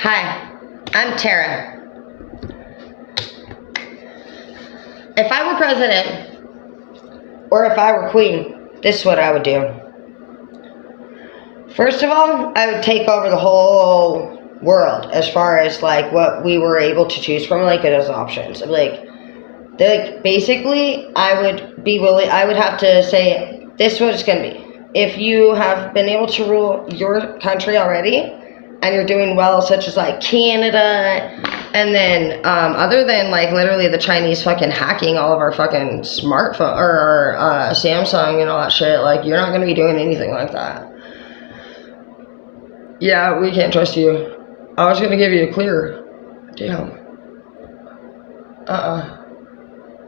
Hi, I'm Tara. If I were president, or if I were queen, this is what I would do. First of all, I would take over the whole world as far as like what we were able to choose from, like as options. Basically, I would be willing. I would have to say this is what it's gonna be. If you have been able to rule your country already, and you're doing well, such as like Canada, and then other than like literally the Chinese fucking hacking all of our fucking smartphone or our Samsung and all that shit, like you're not gonna be doing anything like that. Yeah, we can't trust you. I was gonna give you a clear. Damn.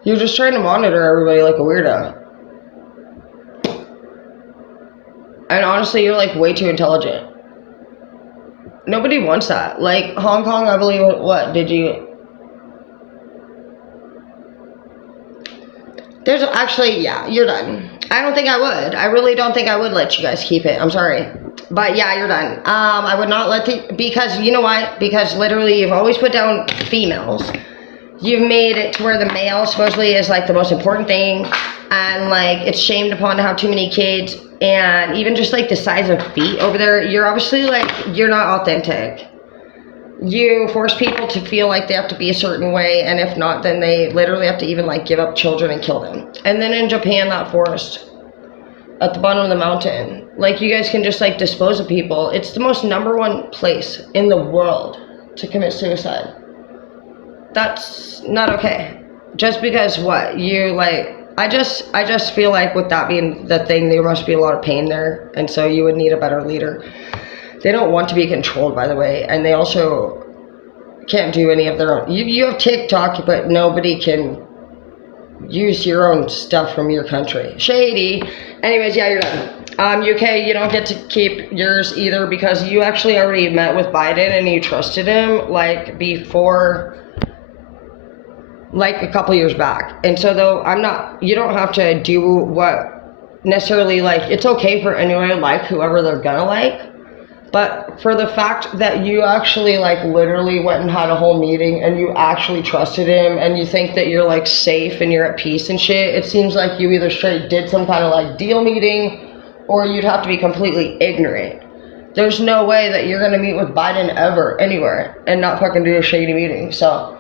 You're just trying to monitor everybody like a weirdo. And honestly, you're like way too intelligent. Nobody wants that. Like Hong Kong, I believe. What did you? There's actually, yeah, you're done. I don't think I would. I really don't think I would let you guys keep it. I'm sorry. But yeah, you're done. I would not let because you know why? Because literally you've always put down females. You've made it to where the male supposedly is like the most important thing. And like it's shamed upon to have too many kids. And even just like the size of feet over there, you're obviously like, you're not authentic. You force people to feel like they have to be a certain way, and if not, then they literally have to even like give up children and kill them. And then in Japan, that forest at the bottom of the mountain, like you guys can just like dispose of people. It's the most #1 place in the world to commit suicide. That's not okay. Just because what you like, I just feel like with that being the thing, there must be a lot of pain there, and so you would need a better leader. They don't want to be controlled, by the way, and they also can't do any of their own. You have TikTok, but nobody can use your own stuff from your country. Shady. Anyways, yeah, you're done. UK, you don't get to keep yours either because you actually already met with Biden and you trusted him like before, like a couple years back. And so though you don't have to do what necessarily like, it's okay for anyone to like whoever they're gonna like. But for the fact that you actually like literally went and had a whole meeting and you actually trusted him and you think that you're like safe and you're at peace and shit, it seems like you either straight did some kind of like deal meeting or you'd have to be completely ignorant. There's no way that you're gonna meet with Biden ever anywhere and not fucking do a shady meeting. So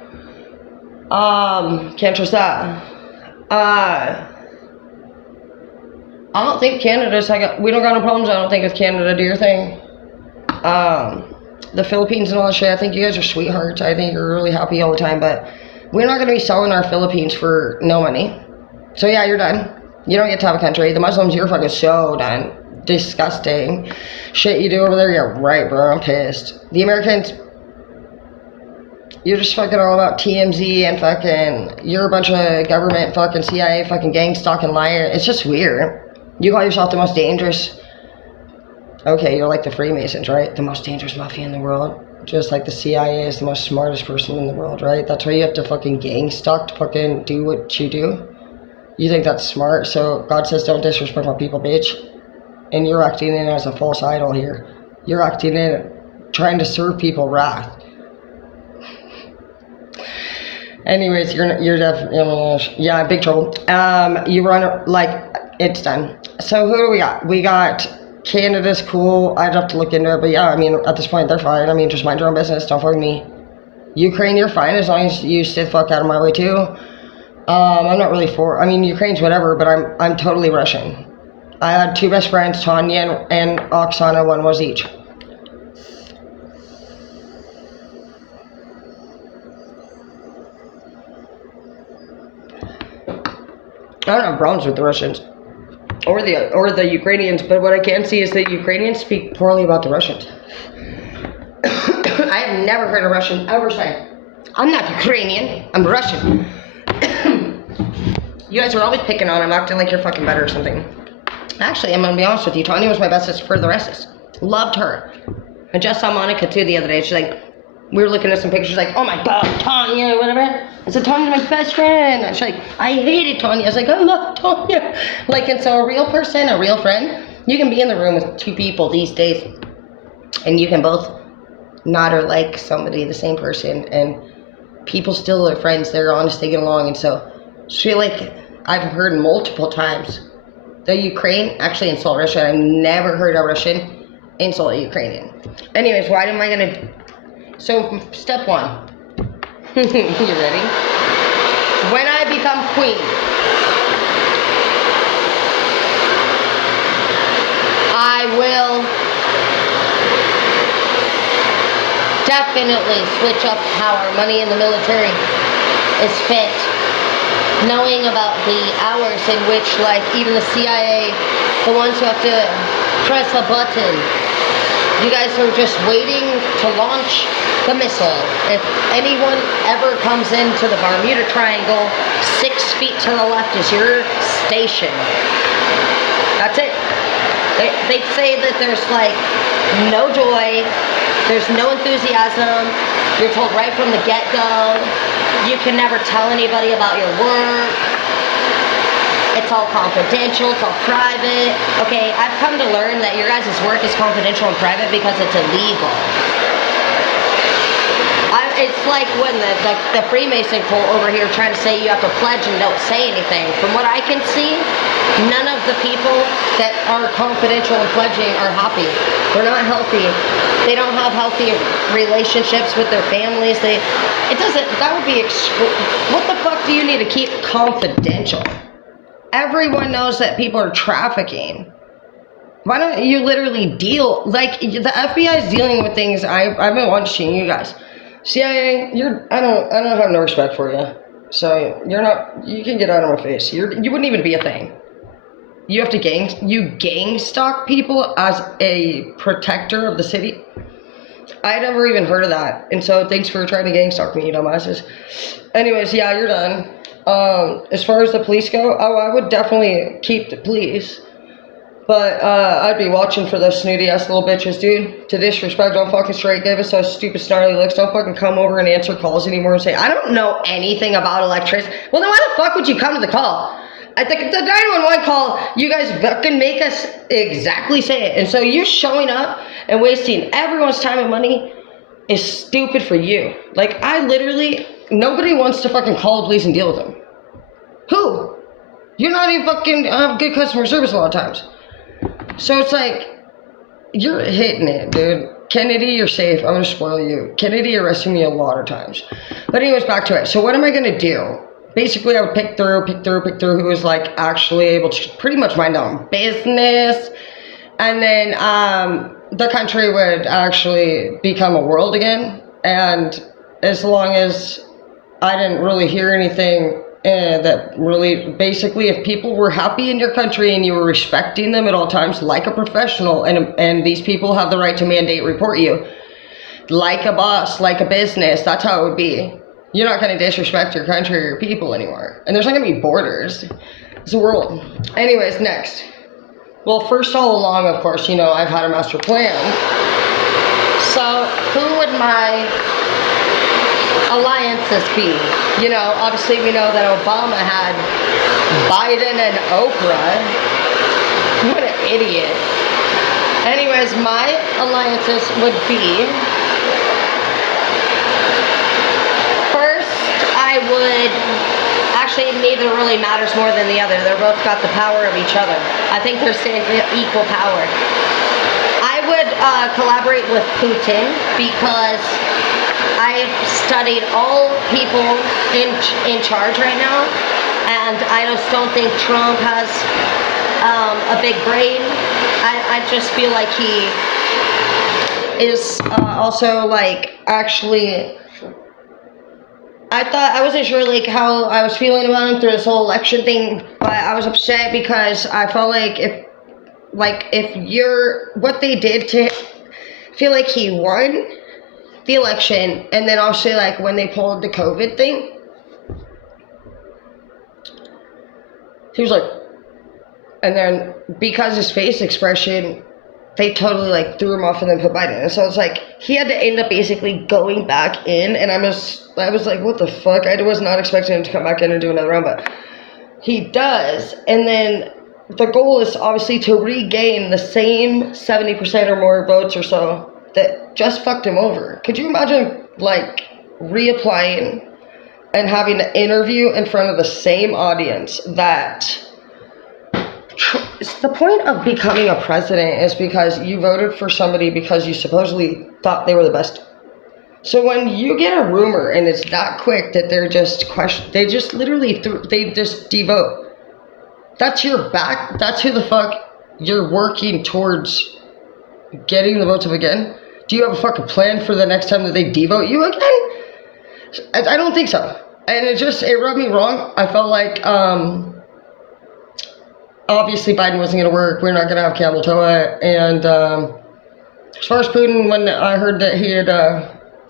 can't trust that. I don't think Canada's like we don't got no problems, I don't think, with Canada. Do your thing. The Philippines and all that shit, I think you guys are sweethearts. I think you're really happy all the time, but we're not going to be selling our Philippines for no money. So yeah, you're done. You don't get to have a country. The Muslims, you're fucking so done. Disgusting. Shit you do over there, yeah, right, bro, I'm pissed. The Americans, you're just fucking all about TMZ and fucking, you're a bunch of government fucking CIA fucking gang stalking liar. It's just weird. You call yourself the most dangerous. Okay, you're like the Freemasons, right? The most dangerous mafia in the world. Just like the CIA is the most smartest person in the world, right? That's why you have to fucking gang stalk to fucking do what you do. You think that's smart, so God says don't disrespect my people, bitch. And you're acting in as a false idol here. You're acting in trying to serve people wrath. Anyways, you're definitely, yeah, big trouble. You run, like, it's done. So who do we got? We got Canada's cool. I'd have to look into it, but yeah, I mean, at this point, they're fine. I mean, just mind your own business. Don't fuck with me. Ukraine, you're fine as long as you stay the fuck out of my way too. I'm not really for. I mean, Ukraine's whatever, but I'm totally Russian. I had 2 best friends, Tanya and Oksana. One was each. I don't have problems with the Russians. Or the Ukrainians, but what I can see is that Ukrainians speak poorly about the Russians. I have never heard a Russian ever say, I'm not Ukrainian, I'm Russian. You guys are always picking on him, acting like you're fucking better or something. Actually, I'm gonna be honest with you, Tanya was my bestest for the restest. Loved her. I just saw Monica too the other day. She's like, we were looking at some pictures, like, oh my god, Tanya, whatever. I said, Tanya's my best friend. And she's like, I hated Tanya. I was like, I love Tanya. Like, and so a real person, a real friend, you can be in the room with 2 people these days, and you can both not or like somebody, the same person, and people still are friends. They're honest, they get along, and so I feel like I've heard multiple times the Ukraine actually insult Russia. I've never heard a Russian insult a Ukrainian. Anyways, why am I gonna? So step one. You ready? When I become queen, I will definitely switch up how our money in the military is spent. Knowing about the hours in which, like, even the CIA, the ones who have to press a button, you guys are just waiting to launch the missile. If anyone ever comes into the Bermuda Triangle, 6 feet to the left is your station. That's it. They say that there's, like, no joy, there's no enthusiasm, you're told right from the get-go, you can never tell anybody about your work, it's all confidential, it's all private. Okay, I've come to learn that your guys' work is confidential and private because it's illegal. It's like when the Freemason cult over here trying to say you have to pledge and don't say anything. From what I can see, none of the people that are confidential and pledging are happy. They're not healthy. They don't have healthy relationships with their families. That would be, what the fuck do you need to keep confidential? Everyone knows that people are trafficking. Why don't you literally deal, like, the FBI is dealing with things. I've been watching you guys. CIA, I don't have no respect for you. So you can get out of my face. You wouldn't even be a thing. You have to gang stalk people as a protector of the city. I never even heard of that. And so thanks for trying to gang stalk me, you dumbasses. Anyways, yeah, you're done. As far as the police go, I would definitely keep the police. But I'd be watching for those snooty ass little bitches, dude. To disrespect, don't fucking straight give us those stupid snarly looks. Don't fucking come over and answer calls anymore and say, I don't know anything about electricity. Well, then why the fuck would you come to the call? I think the 911 call, you guys fucking make us exactly say it. And so you showing up and wasting everyone's time and money is stupid for you. Like, nobody wants to fucking call the police and deal with them. Who? You're not even fucking have good customer service a lot of times. So it's like, you're hitting it, dude. Kennedy, you're safe. I'm going to spoil you. Kennedy arrested me a lot of times. But anyways, back to it. So what am I going to do? Basically, I would pick through who was, like, actually able to pretty much mind their own business. And then the country would actually become a world again. And as long as I didn't really hear anything that really, basically, if people were happy in your country and you were respecting them at all times like a professional, and these people have the right to mandate report you like a boss, like a business, that's how it would be. You're not going to disrespect your country or your people anymore. And there's not going to be borders. It's a world. Anyways, next. Well, first all along, of course, I've had a master plan. So who would my alliances be? Obviously we know that Obama had Biden and Oprah. What an idiot. Anyways, my alliances would be, first, I would, actually neither really matters more than the other. They're both got the power of each other. I think they're equal power. I would collaborate with Putin because I've studied all people in charge right now, and I just don't think Trump has a big brain. I just feel like he is also, like, actually, I wasn't sure, like, how I was feeling about him through this whole election thing, but I was upset because I felt like what they did to, feel like he won the election, and then also, like, when they pulled the COVID thing, he was like, and then because his face expression, they totally, like, threw him off and then put Biden. And so it's like, he had to end up basically going back in, and I was like, what the fuck? I was not expecting him to come back in and do another round, but he does. And then the goal is obviously to regain the same 70% or more votes or so that just fucked him over. Could you imagine, like, reapplying and having an interview in front of the same audience that... The point of becoming a president is because you voted for somebody because you supposedly thought they were the best. So when you get a rumor and it's that quick that they're just they just literally they just devote. That's your back. That's who the fuck you're working towards getting the votes of again. Do you have a fucking plan for the next time that they devote you again? I don't think so. And it rubbed me wrong. I felt like obviously Biden wasn't going to work. We're not going to have camel toe. And as far as Putin, when I heard that he had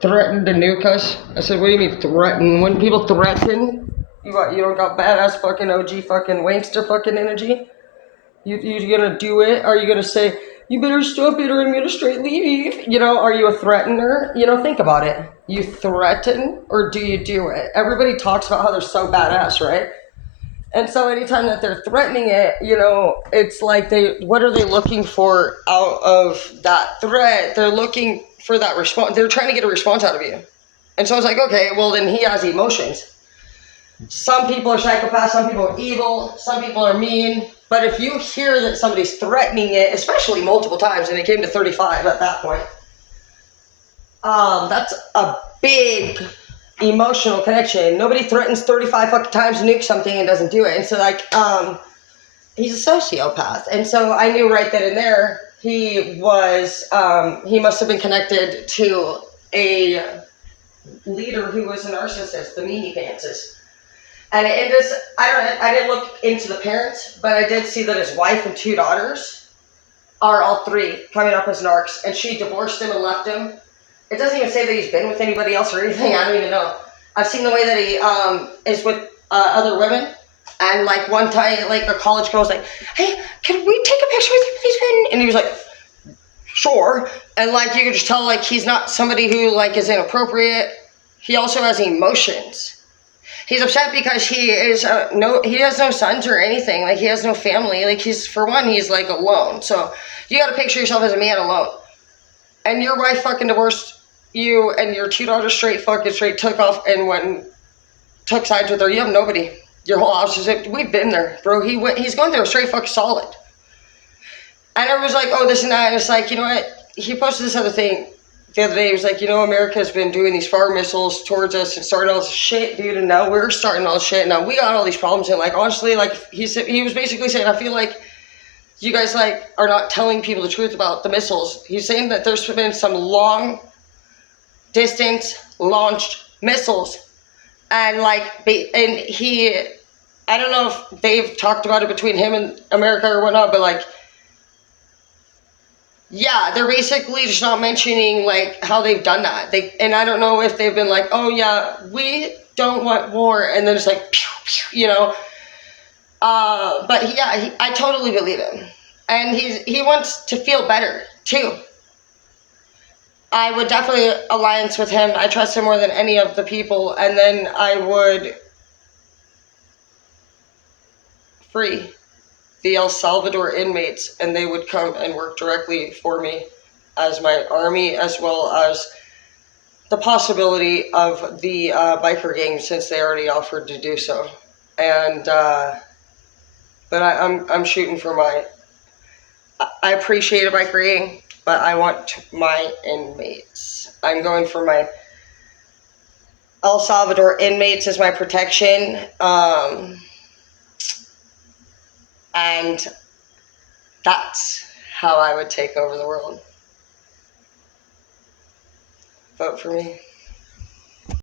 threatened to nuke us, I said, what do you mean threaten? When people threaten, you don't got badass fucking OG fucking wankster fucking energy? You gonna do it? Are you gonna say, you better stop it or I'm gonna straight leave? You know, are you a threatener? You know, think about it. You threaten or do you do it? Everybody talks about how they're so badass, right? And so anytime that they're threatening it, you know, it's like what are they looking for out of that threat? They're looking for that response. They're trying to get a response out of you. And so I was like, okay, well then he has emotions. Some people are psychopaths, some people are evil, some people are mean. But if you hear that somebody's threatening it, especially multiple times, and it came to 35 at that point, that's a big emotional connection. Nobody threatens 35 fucking times to nuke something and doesn't do it. And so like, he's a sociopath. And so I knew right then and there, he must have been connected to a leader who was a narcissist, the meanie pantses. And I didn't look into the parents, but I did see that his wife and 2 daughters are all 3 coming up as narcs, and she divorced him and left him. It doesn't even say that he's been with anybody else or anything. I don't even know. I've seen the way that he is with other women. And like one time, like a college girl was like, hey, can we take a picture with you, please? And he was like, sure. And like you could just tell like he's not somebody who like is inappropriate. He also has emotions. He's upset because he has no sons or anything. Like he has no family. Like he's like alone. So you got to picture yourself as a man alone. And your wife fucking divorced you and your 2 daughters straight took off and took sides with her. You have nobody. Your whole house is empty. We've been there, bro. He's going through a straight fucking solid. And everyone's like, oh, this and that. And it's like, you know what? He posted this other thing the other day. He was like, you know, America's been doing these fire missiles towards us and starting all this shit, dude. And now we're starting all this shit. Now we got all these problems. And like, honestly, like he was basically saying, I feel like you guys like are not telling people the truth about the missiles. He's saying that there's been some long distance launched missiles. And like, I don't know if they've talked about it between him and America or whatnot, but like, yeah, they're basically just not mentioning like how they've done that. And I don't know if they've been like, oh yeah, we don't want war, and then it's like, pew, pew, you know. But I totally believe him, and he wants to feel better too. I would definitely alliance with him. I trust him more than any of the people, and then I would free the El Salvador inmates, and they would come and work directly for me as my army, as well as the possibility of the biker gang, since they already offered to do so. And but I'm shooting for I appreciate a biker gang, but I want my inmates. I'm going for my El Salvador inmates as my protection. And that's how I would take over the world. Vote for me.